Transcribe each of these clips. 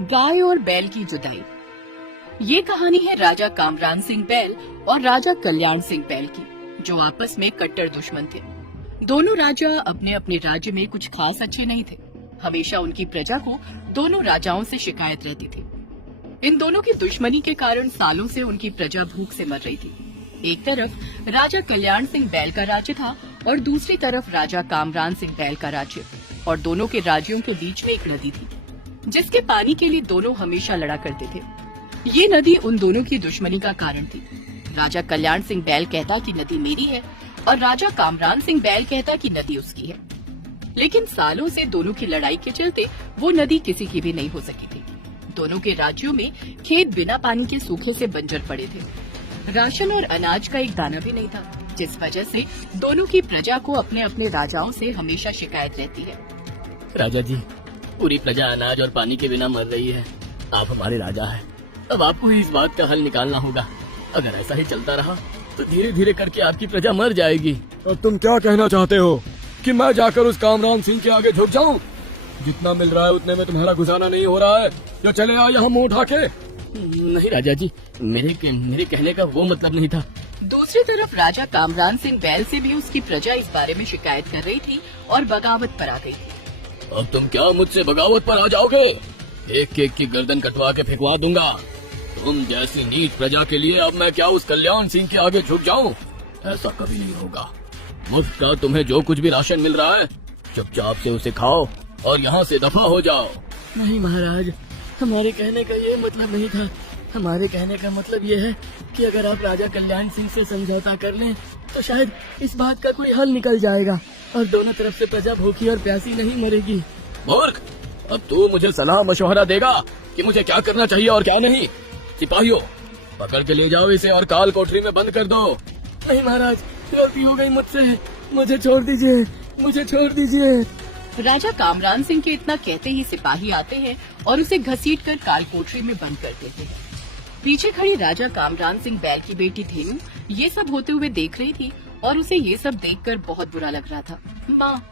गाय और बैल की जुदाई। ये कहानी है राजा कामरान सिंह बैल और राजा कल्याण सिंह बैल की, जो आपस में कट्टर दुश्मन थे। दोनों राजा अपने अपने राज्य में कुछ खास अच्छे नहीं थे। हमेशा उनकी प्रजा को दोनों राजाओं से शिकायत रहती थी। इन दोनों की दुश्मनी के कारण सालों से उनकी प्रजा भूख से मर रही थी। एक तरफ राजा कल्याण सिंह बैल का राज्य था और दूसरी तरफ राजा कामरान सिंह बैल का राज्य, और दोनों के राज्यों के बीच में एक नदी थी, जिसके पानी के लिए दोनों हमेशा लड़ा करते थे। ये नदी उन दोनों की दुश्मनी का कारण थी। राजा कल्याण सिंह बैल कहता कि नदी मेरी है और राजा कामरान सिंह बैल कहता कि नदी उसकी है। लेकिन सालों से दोनों की लड़ाई के चलते वो नदी किसी की भी नहीं हो सकी थी। दोनों के राज्यों में खेत बिना पानी के सूखे से बंजर पड़े थे। राशन और अनाज का एक दाना भी नहीं था, जिस वजह से दोनों की प्रजा को अपने अपने राजाओं से हमेशा शिकायत रहती है। राजा जी, पूरी प्रजा अनाज और पानी के बिना मर रही है। आप हमारे राजा हैं, अब आपको ही इस बात का हल निकालना होगा। अगर ऐसा ही चलता रहा तो धीरे धीरे करके आपकी प्रजा मर जाएगी। और तुम क्या कहना चाहते हो कि मैं जाकर उस कामरान सिंह के आगे झुक जाऊं? जितना मिल रहा है उतने में तुम्हारा गुजारा नहीं हो रहा है, जो चले आओ यहाँ मुंह उठा के। नहीं राजा जी, मेरे कहने का वो मतलब नहीं था। दूसरी तरफ राजा कामरान सिंह बैल से भी उसकी प्रजा इस बारे में शिकायत कर रही थी और बगावत पर आ गई थी। अब तुम क्या मुझसे बगावत पर आ जाओगे? एक एक की गर्दन कटवा के फेंकवा दूंगा। तुम जैसी नीच प्रजा के लिए अब मैं क्या उस कल्याण सिंह के आगे झुक जाऊं? ऐसा कभी नहीं होगा। मुफ्त का तुम्हें जो कुछ भी राशन मिल रहा है, चुपचाप से उसे खाओ और यहाँ से दफा हो जाओ। नहीं महाराज, हमारे कहने का ये मतलब नहीं था। हमारे कहने का मतलब ये है कि अगर आप राजा कल्याण सिंह से समझौता कर लें तो शायद इस बात का कोई हल निकल जाएगा और दोनों तरफ से प्रजा भूखी और प्यासी नहीं मरेगी। मूर्ख, अब तू मुझे सलाह मशवरा देगा कि मुझे क्या करना चाहिए और क्या नहीं? सिपाहियों, पकड़ के ले जाओ इसे और काल कोठरी में बंद कर दो। नहीं महाराज, गलती हो गई मुझसे, मुझे छोड़ दीजिए, मुझे छोड़ दीजिए। राजा कामरान सिंह के इतना कहते ही सिपाही आते हैं और उसे घसीटकर काल कोठरी में बंद कर देते हैं। पीछे खड़ी राजा कामरान सिंह बैल की बेटी धेनु ये सब होते हुए देख रही थी और उसे ये सब देखकर बहुत बुरा लग रहा था। माँ,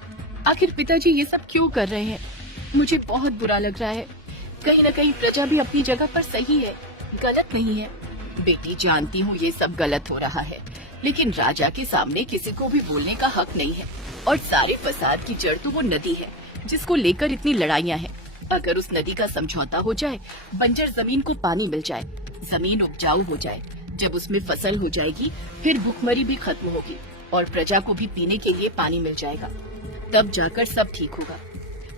आखिर पिताजी ये सब क्यों कर रहे हैं? मुझे बहुत बुरा लग रहा है। कहीं न कहीं प्रजा भी अपनी जगह पर सही है, गलत नहीं है। बेटी, जानती हूँ ये सब गलत हो रहा है, लेकिन राजा के सामने किसी को भी बोलने का हक नहीं है। और सारे फसाद की जड़ तो वो नदी है, जिसको लेकर इतनी लड़ाइयाँ हैं। अगर उस नदी का समझौता हो जाए, बंजर जमीन को पानी मिल जाए, जमीन उपजाऊ हो जाए, जब उसमें फसल हो जाएगी, फिर भूखमरी भी खत्म होगी और प्रजा को भी पीने के लिए पानी मिल जाएगा, तब जाकर सब ठीक होगा।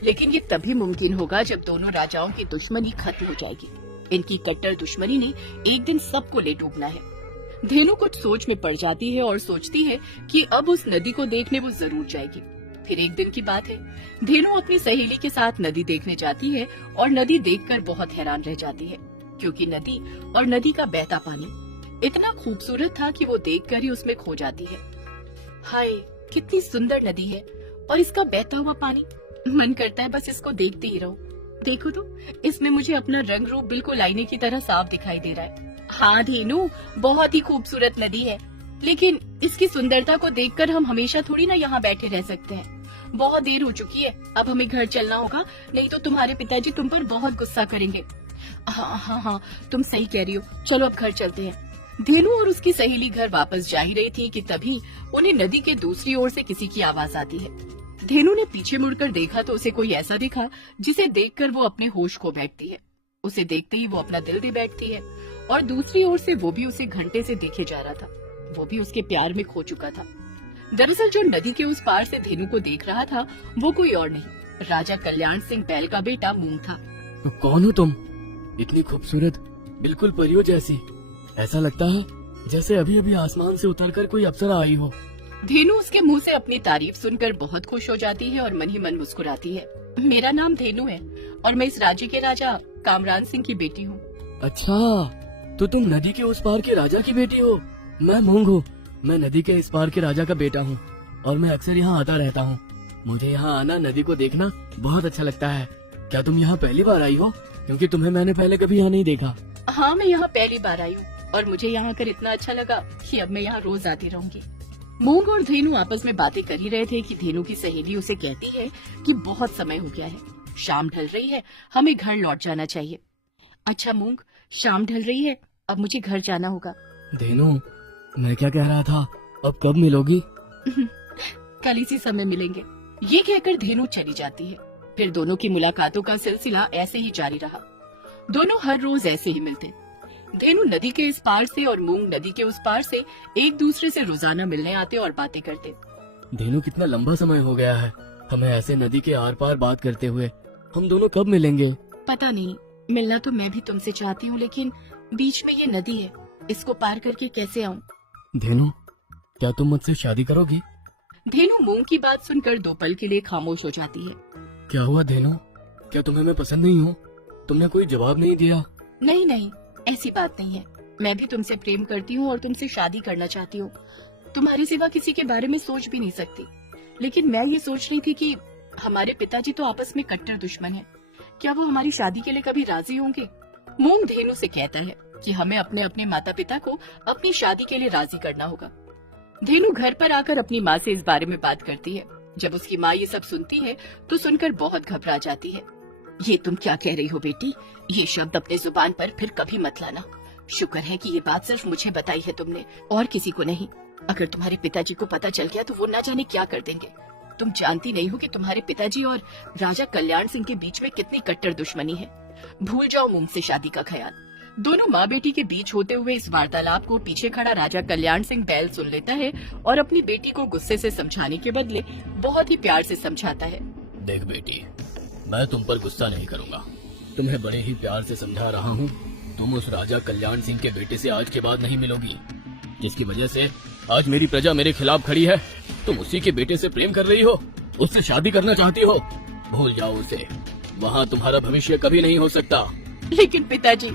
लेकिन ये तभी मुमकिन होगा जब दोनों राजाओं की दुश्मनी खत्म हो जाएगी। इनकी कट्टर दुश्मनी ने एक दिन सबको ले डूबना है। धेनु कुछ सोच में पड़ जाती है और सोचती है कि अब उस नदी को देखने वो जरूर जाएगी। फिर एक दिन की बात है, धेनु अपनी सहेली के साथ नदी देखने जाती है और नदी देखकर बहुत हैरान रह जाती है, क्योंकि नदी और नदी का बहता पानी इतना खूबसूरत था कि वो देखकर ही उसमें खो जाती है। हाय, कितनी सुंदर नदी है और इसका बहता हुआ पानी, मन करता है बस इसको देखते ही रहो। देखो तो, इसमें मुझे अपना रंग रूप बिल्कुल आईने की तरह साफ दिखाई दे रहा है। हाँ धेनु, बहुत ही खूबसूरत नदी है, लेकिन इसकी सुंदरता को देखकर हम हमेशा थोड़ी ना यहाँ बैठे रह सकते हैं। बहुत देर हो चुकी है, अब हमें घर चलना होगा, नहीं तो तुम्हारे पिताजी तुम पर बहुत गुस्सा करेंगे। हाँ, तुम सही कह रही हो, चलो अब घर चलते हैं। धेनु और उसकी सहेली घर वापस जा ही रही थी कि तभी उन्हें नदी के दूसरी ओर से किसी की आवाज आती है। धेनु ने पीछे मुड़कर देखा तो उसे कोई ऐसा दिखा जिसे देखकर वो अपने होश खो बैठती है। उसे देखते ही वो अपना दिल दे बैठती है और दूसरी ओर से वो भी उसे घंटे से देखे जा रहा था। वो भी उसके प्यार में खो चुका था। दरअसल जो नदी के उस पार से धेनु को देख रहा था वो कोई और नहीं, राजा कल्याण सिंह बैल का बेटा मूंग था। तो कौन हो तुम? इतनी खूबसूरत, बिल्कुल परियों जैसी। ऐसा लगता है जैसे अभी अभी आसमान से उतरकर कोई अप्सरा आई हो। धेनु उसके मुंह से अपनी तारीफ सुनकर बहुत खुश हो जाती है और मन ही मन मुस्कुराती है। मेरा नाम धेनु है और मैं इस राज्य के राजा कामरान सिंह की बेटी हूँ। अच्छा, तो तुम नदी के उस पार के राजा की बेटी हो? मैं मूंग हूँ, मैं नदी के इस पार के राजा का बेटा हूँ और मैं अक्सर यहाँ आता रहता हूँ। मुझे यहाँ आना, नदी को देखना बहुत अच्छा लगता है। क्या तुम यहाँ पहली बार आई हो? क्योंकि तुम्हें मैंने पहले कभी यहाँ नहीं देखा। हाँ, मैं यहाँ पहली बार आई हूँ और मुझे यहाँ आकर इतना अच्छा लगा कि अब मैं यहाँ रोज आती रहूंगी। मूंग और धेनु आपस में बातें कर ही रहे थे कि धेनु की सहेली उसे कहती है कि बहुत समय हो गया है, शाम ढल रही है, हमें घर लौट जाना चाहिए। अच्छा मूंग, शाम ढल रही है, अब मुझे घर जाना होगा। धेनु, मैं क्या कह रहा था, अब कब मिलोगी? कल इसी समय मिलेंगे। ये कहकर धेनु चली जाती है। फिर दोनों की मुलाकातों का सिलसिला ऐसे ही जारी रहा। दोनों हर रोज ऐसे ही मिलते। धेनु नदी के इस पार से और मूंग नदी के उस पार से एक दूसरे से रोजाना मिलने आते और बातें करते। धेनु, कितना लंबा समय हो गया है हमें ऐसे नदी के आर पार बात करते हुए। हम दोनों कब मिलेंगे? पता नहीं, मिलना तो मैं भी तुमसे चाहती हूँ, लेकिन बीच में ये नदी है, इसको पार करके कैसे आऊँ? धेनु, क्या तुम मुझसे शादी करोगी? धेनु मूंग की बात सुनकर 2 पल के लिए खामोश हो जाती है। क्या हुआ धेनु, क्या तुम्हें मैं पसंद नहीं हूँ? तुमने कोई जवाब नहीं दिया। नहीं नहीं, ऐसी बात नहीं है। मैं भी तुमसे प्रेम करती हूँ और तुमसे शादी करना चाहती हूँ। तुम्हारे सिवा किसी के बारे में सोच भी नहीं सकती। लेकिन मैं ये सोच रही थी कि हमारे पिताजी तो आपस में कट्टर दुश्मन हैं। क्या वो हमारी शादी के लिए कभी राजी होंगे? मूंग धेनु से कहता है कि हमें अपने अपने माता पिता को अपनी शादी के लिए राजी करना होगा। धेनु घर पर आकर अपनी माँ से इस बारे में बात करती है। जब उसकी माँ ये सब सुनती है तो सुनकर बहुत घबरा जाती है। ये तुम क्या कह रही हो बेटी? ये शब्द अपने जुबान पर फिर कभी मत लाना। शुक्र है कि ये बात सिर्फ मुझे बताई है तुमने, और किसी को नहीं। अगर तुम्हारे पिताजी को पता चल गया तो वो ना जाने क्या कर देंगे। तुम जानती नहीं हो कि तुम्हारे पिताजी और राजा कल्याण सिंह के बीच में कितनी कट्टर दुश्मनी है। भूल जाओ मूंग से शादी का ख्याल। दोनों माँ बेटी के बीच होते हुए इस वार्तालाप को पीछे खड़ा राजा कल्याण सिंह बैल सुन लेता है और अपनी बेटी को गुस्से से समझाने के बदले बहुत ही प्यार से समझाता है। देख बेटी, मैं तुम पर गुस्सा नहीं करूंगा। तुम्हें बड़े ही प्यार से समझा रहा हूँ। तुम उस राजा कल्याण सिंह के बेटे से आज के बाद नहीं मिलोगी, जिसकी वजह से आज मेरी प्रजा मेरे खिलाफ खड़ी है। तुम उसी के बेटे से प्रेम कर रही हो, उससे शादी करना चाहती हो। भूल जाओ उसे, वहाँ तुम्हारा भविष्य कभी नहीं हो सकता। लेकिन पिताजी,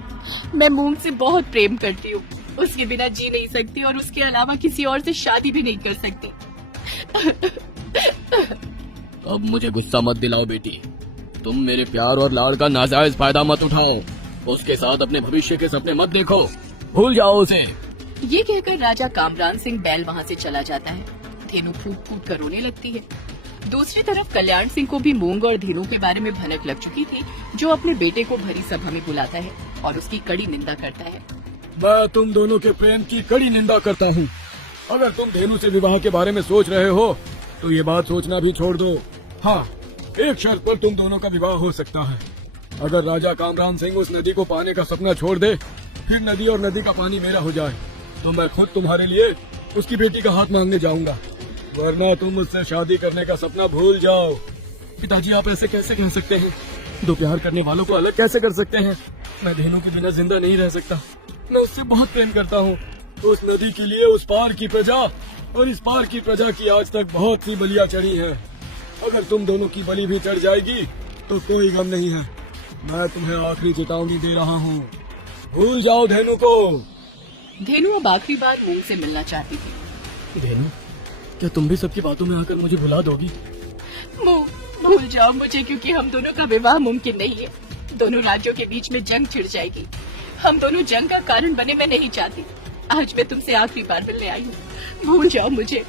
मैं मूंग से बहुत प्रेम करती हूँ। उसके बिना जी नहीं सकती और उसके अलावा किसी और से शादी भी नहीं कर सकती। अब मुझे गुस्सा मत दिलाओ बेटी। तुम मेरे प्यार और लाड़ का नाजायज फायदा मत उठाओ। उसके साथ अपने भविष्य के सपने मत देखो। भूल जाओ उसे। ये कहकर राजा कामरान सिंह बैल वहाँ से चला जाता है। धेनु फूट फूट कर रोने लगती है। दूसरी तरफ कल्याण सिंह को भी मूंग और धेनु के बारे में भनक लग चुकी थी, जो अपने बेटे को भरी सभा में बुलाता है और उसकी कड़ी निंदा करता है। मैं तुम दोनों के प्रेम की कड़ी निंदा करता हूँ। अगर तुम धेनु से विवाह के बारे में सोच रहे हो तो ये बात सोचना भी छोड़ दो। हाँ, एक शर्त पर तुम दोनों का विवाह हो सकता है। अगर राजा कामरान सिंह उस नदी को पाने का सपना छोड़ दे, फिर नदी और नदी का पानी मेरा हो जाए, तो मैं खुद तुम्हारे लिए उसकी बेटी का हाथ मांगने जाऊंगा। वरना तुम मुझसे शादी करने का सपना भूल जाओ। पिताजी, आप ऐसे कैसे कह सकते हैं? दो प्यार करने वालों को अलग कैसे कर सकते हैं? मैं धेनु के बिना जिंदा नहीं रह सकता। मैं उससे बहुत प्रेम करता हूँ। उस नदी के लिए उस पार की प्रजा और इस पार की प्रजा की आज तक बहुत सी बलियां चढ़ी हैं। अगर तुम दोनों की बलि भी चढ़ जाएगी तो कोई गम नहीं है। मैं तुम्हें आखिरी चेतावनी दे रहा हूँ, भूल जाओ धेनु को। धेनु अब आखिरी बार मूंग से मिलना चाहती थी। धेनु, क्या तुम भी सबकी बातों में आकर मुझे भुला दोगी? भूल जाओ मुझे, क्योंकि हम दोनों का विवाह मुमकिन नहीं है। दोनों राज्यों के बीच में जंग छिड़ जाएगी। हम दोनों जंग का कारण बने, मैं नहीं चाहती। आज मैं तुमसे आखिरी बार मिलने आई हूँ, भूल जाओ मुझे।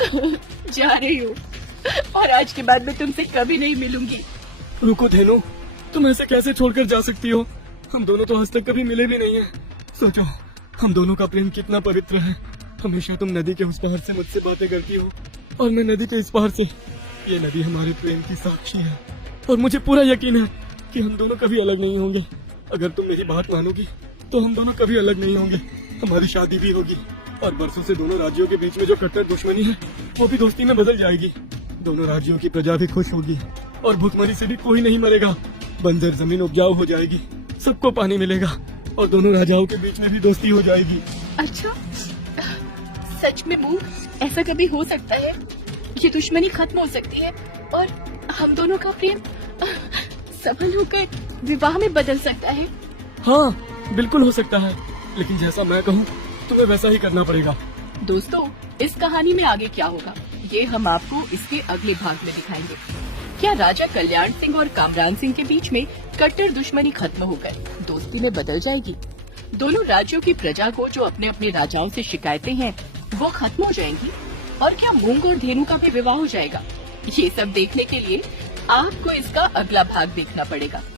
जा रही हूँ और आज के बाद मैं तुमसे कभी नहीं मिलूंगी। रुको धेनु, तुम ऐसे कैसे छोड़कर जा सकती हो? हम दोनों तो आज तक कभी मिले भी नहीं हैं। सोचो, हम दोनों का प्रेम कितना पवित्र है। हमेशा तुम नदी के उस पार से मुझसे बातें करती हो और मैं नदी के इस पार से। ये नदी हमारे प्रेम की साक्षी है और मुझे पूरा यकीन है कि हम दोनों कभी अलग नहीं होंगे। अगर तुम मेरी बात मानोगी तो हम दोनों कभी अलग नहीं होंगे। हमारी शादी भी होगी और बरसों से दोनों राज्यों के बीच में जो कट्टर दुश्मनी है वो भी दोस्ती में बदल जाएगी। दोनों राज्यों की प्रजा भी खुश होगी और भूखमरी से भी कोई नहीं मरेगा। बंजर जमीन उपजाऊ हो जाएगी, सबको पानी मिलेगा और दोनों राजाओं के बीच में भी दोस्ती हो जाएगी। अच्छा, सच में मूंग, ऐसा कभी हो सकता है? ये दुश्मनी खत्म हो सकती है और हम दोनों का प्रेम सफल होकर विवाह में बदल सकता है? हाँ, बिल्कुल हो सकता है, लेकिन जैसा मैं कहूँ तुम्हें वैसा ही करना पड़ेगा। दोस्तों, इस कहानी में आगे क्या होगा ये हम आपको इसके अगले भाग में दिखाएंगे। क्या राजा कल्याण सिंह और कामरान सिंह के बीच में कट्टर दुश्मनी खत्म होकर दोस्ती में बदल जाएगी? दोनों राज्यों की प्रजा को जो अपने अपने राजाओं से शिकायतें हैं वो खत्म हो जाएंगी? और क्या मूंग और धेनु का भी विवाह हो जाएगा? ये सब देखने के लिए आपको इसका अगला भाग देखना पड़ेगा।